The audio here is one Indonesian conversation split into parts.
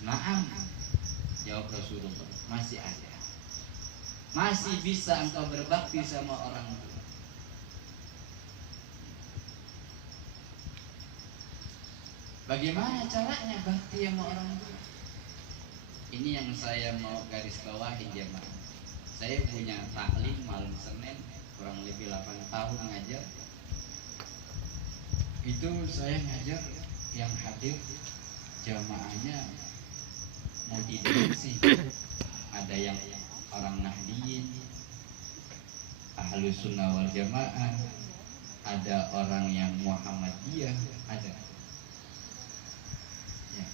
Naam, jawab Rasulullah, masih ada. Masih bisa engkau berbakti sama orang tua. Bagaimana caranya bakti sama orang tua? Ini yang saya mau garis bawahi jemaah. Saya punya taklim malam Senin, kurang lebih 8 tahun ngajar. Itu saya ngajar yang hadir jamaahnya multidimensi. Ada yang orang Nahdiyin, Ahlus Sunnah wal Jamaah, ada orang yang Muhammadiyah, ada. Ya.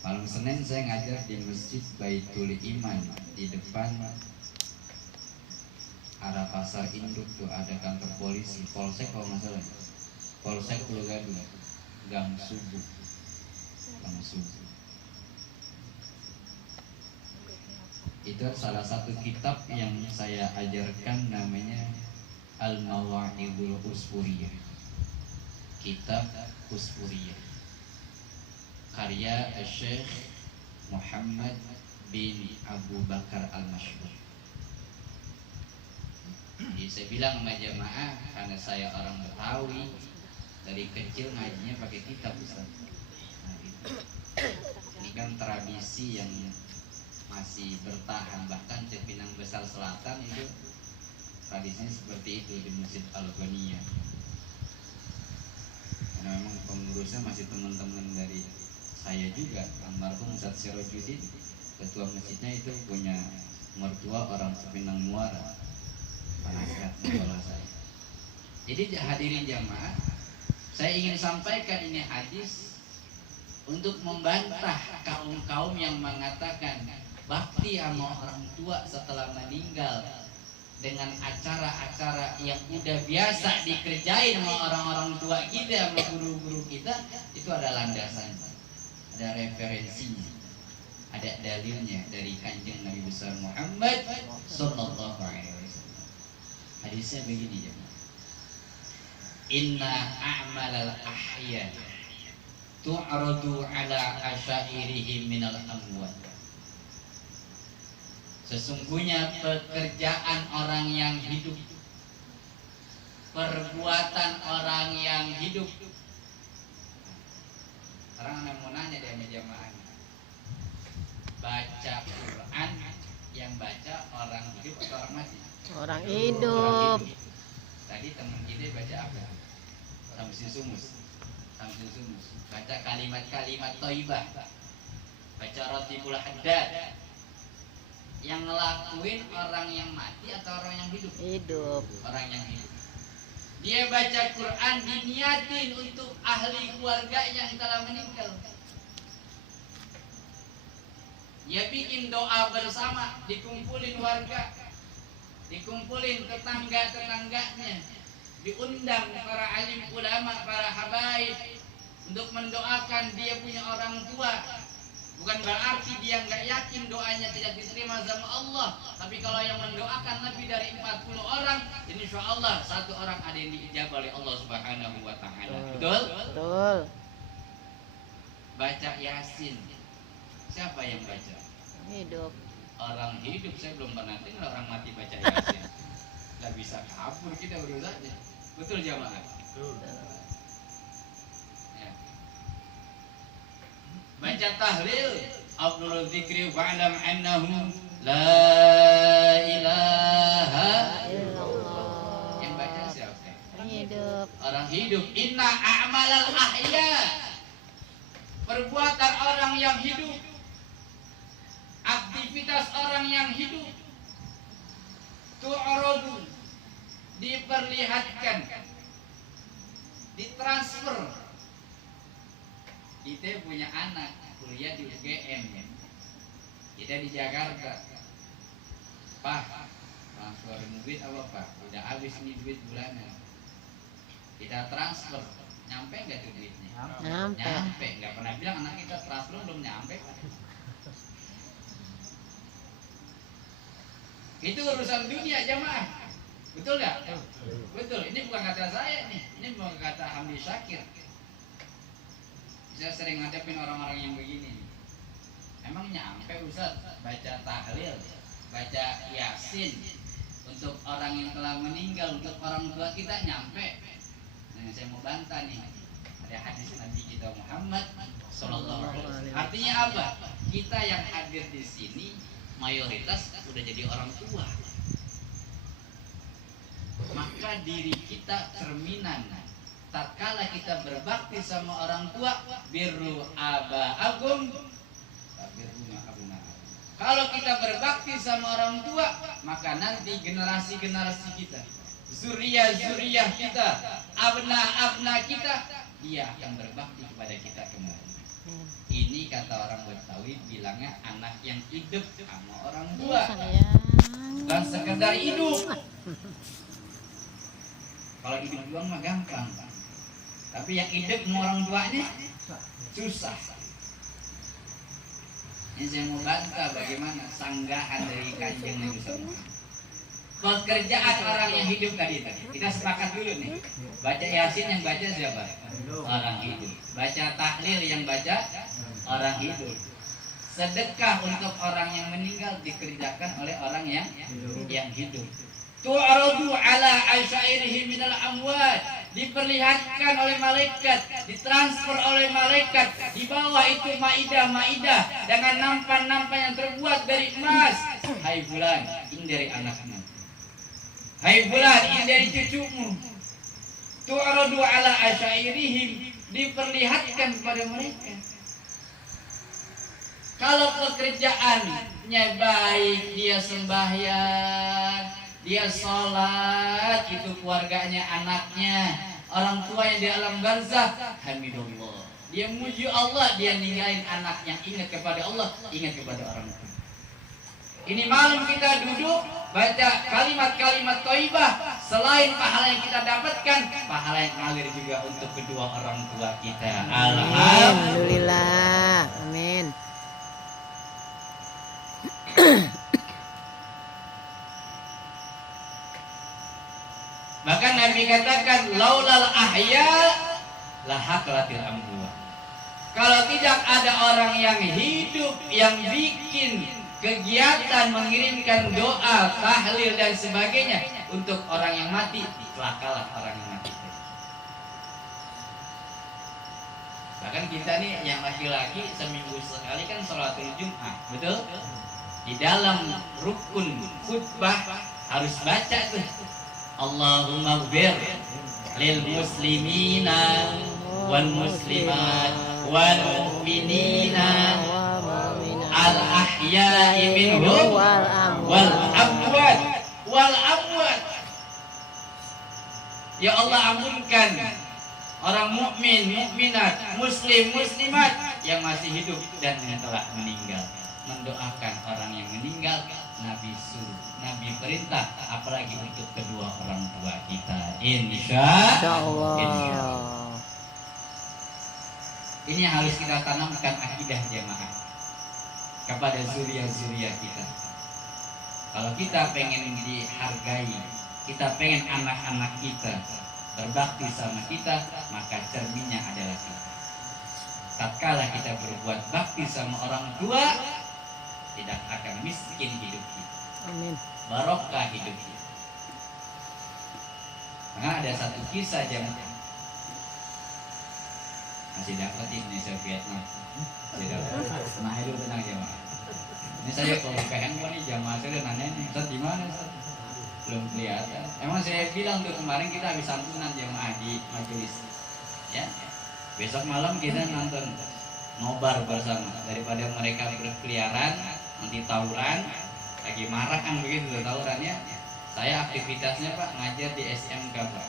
Malam Senin saya ngajar di Masjid Baitul Iman di depan arah Pasar Induk tuh ada kantor polisi, Polsek kalau nggak salah, Polsek Pulau Gadung, Gang Subuh, Gang Subuh. Itu salah satu kitab yang saya ajarkan namanya Al-Mawa'idul Usfuriyah, kitab Usfuriyah, karya Syekh Muhammad bin Abu Bakar Al-Mashhur. Jadi saya bilang sama jamaah, karena saya orang Betawi, dari kecil ngajinya pakai kitab Ustaz. Nah, gitu. Ini kan tradisi yang masih bertahan, bahkan di Pinang Besar Selatan itu tradisinya seperti itu di Masjid Al-Ghaniyah. Karena memang pengurusnya masih teman-teman dari saya juga, almarhum Ustaz Sirajuddin, ketua masjidnya itu punya mertua orang Sepinang Muara, penasihat sekolah saya. Jadi hadirin jamaah, saya ingin sampaikan ini hadis untuk membantah kaum-kaum yang mengatakan bakti sama orang tua setelah meninggal dengan acara-acara yang udah biasa dikerjain sama orang-orang tua kita, sama guru-guru kita, itu ada landasannya, ada referensinya, ada dalilnya dari Kanjeng Nabi besar Muhammad sallallahu alaihi wasallam. Hadisnya begini jemaah. Inna a'malal ahya tu'radu ala asyairihim minal amwat. Sesungguhnya pekerjaan orang yang hidup, perbuatan orang yang hidup. Sekarang mau nanya deh sama jamaahnya, baca Quran yang baca orang hidup atau orang mati? Orang hidup. Tadi teman kita baca apa? Samsul Sumus. Baca kalimat-kalimat thayyibah. Baca Ratibul Haddad. Yang ngelakuin orang yang mati atau orang yang hidup? Hidup. Orang yang hidup. Dia baca Quran diniatin untuk ahli keluarganya yang telah meninggal. Dia bikin doa bersama, dikumpulin warga, dikumpulin tetangga-tetangganya, diundang para alim ulama, para habaib untuk mendoakan dia punya orang tua. Bukan berarti dia nggak yakin doanya tidak diterima sama Allah, tapi kalau yang mendoakan lebih dari 40 orang, insya Allah satu orang ada yang diijabah oleh Allah Subhanahu wa Ta'ala. Betul? Betul. Baca Yasin, siapa yang baca? Hidup. Orang hidup. Saya belum pernah dengar orang mati baca Yasin. Gak bisa kabur kita urusannya. Betul jamaah? Betul. Ya. Baca tahlil, afdhalul dzikri wa'lam annahu la ilaha illallah. Yang baca siapa? Orang hidup. Orang hidup. Inna a'malal ahya, perbuatan orang yang hidup, aktivitas orang yang hidup, tu'radu, diperlihatkan, ditransfer. Kita punya anak kuliah di UGM ya. Kita di Jakarta. Pak, transfer duit apa Pak? Udah habis nih duit bulanan. Kita transfer, nyampe nggak tuh duitnya? Nyampe. Nggak pernah bilang anak kita transfer belum nyampe. Itu urusan dunia jamaah. Betul nggak? Betul. Ini bukan kata saya nih. Ini bukan kata Hamdi Syakir. Saya sering ngadepin orang-orang yang begini. Emang nyampe Ustaz baca tahlil, baca yasin untuk orang yang telah meninggal, untuk orang tua kita nyampe? Nah, saya mau bantah nih. Ada hadis Nabi kita Muhammad Sallallahu Alaihi Wasallam. Artinya apa? Kita yang hadir di sini mayoritas udah jadi orang tua. Maka diri kita cerminan. Tatkala kita berbakti sama orang tua, birru aba'akum birruna abna'akum. Kalau kita berbakti sama orang tua, maka nanti generasi-generasi kita, zuriyah-zuriyah kita, abna-abna kita, dia akan berbakti kepada kita kembali. Ini kata orang Betawi bilangnya anak yang hidup sama orang tua, bukan sekedar hidup. Kalau hidup doang mah gampang, tapi yang hidup sama orang tuanya susah. Ini saya mau bantah bagaimana sanggahan dari Kanjeng Nabi SAW. Pekerjaan orang yang hidup tadi. Kita sepakat dulu nih. Baca Yasin yang baca siapa? Orang hidup. Baca tahlil yang baca orang hidup. Sedekah untuk orang yang meninggal dikerjakan oleh orang yang hidup. Tu'radu ala asyairihi minal amwat, diperlihatkan oleh malaikat, ditransfer oleh malaikat. Di bawah itu maidah dengan nampan-nampan yang terbuat dari emas. Hai bulan, ini dari anakmu. Hai bulan, ini dari cucumu. Tu'radu ala asyairihim, diperlihatkan kepada mereka. Kalau pekerjaannya baik, dia sembahyang, dia sholat, itu keluarganya, anaknya, orang tuanya di alam barzakh, hamidullah. Dia muji Allah, dia ninggalin anaknya, ingat kepada Allah, ingat kepada orang tua. Ini malam kita duduk baca kalimat-kalimat thayyibah. Selain pahala yang kita dapatkan, pahala yang ngalir juga untuk kedua orang tua kita. Alhamdulillah. Amin. Bahkan Nabi katakan laulal ahya lahaklatil amwat. Kalau tidak ada orang yang hidup yang bikin kegiatan mengirimkan doa, tahlil dan sebagainya untuk orang yang mati, celakalah orang yang mati. Bahkan kita nih yang laki-laki seminggu sekali kan sholatul Jumat, betul? Di dalam rukun khutbah harus baca tuh Allahumma ighfir lil muslimina wal muslimat wal mu'minina al ahya'i minhum wal amwat. Ya Allah, ampunkan orang mukmin, mukminat, muslim, muslimat yang masih hidup dan yang telah meninggal. Mendoakan orang yang meninggal, Nabi suruh, Nabi perintah, apalagi untuk kedua orang tua kita. Insya Allah. Ini harus kita tanamkan akidah jamaah kepada zuriya-zuriya kita. Kalau kita pengen dihargai, kita pengen anak-anak kita berbakti sama kita, maka cerminnya adalah kita. Tatkala kita berbuat bakti sama orang tua, tidak akan miskin hidup kita. Amin. Barokah hidup kita. Karena ada satu kisah jamaah. Masih dapat Indonesia Vietnam. Masih dapat. Nah itu tenang jamaah. Ini saya kalau buka handphone nih jamaah saya nanya nih, Ustaz di mana Ustaz? Belum kelihatan. Emang saya bilang tuh kemarin kita habis santunan jamaah di majelis. Ya. Besok malam kita nonton nobar bersama, daripada mereka berkeliaran nanti tawuran, lagi marah kan begitu tawurannya. Saya aktivitasnya Pak ngajar di SMK Pak.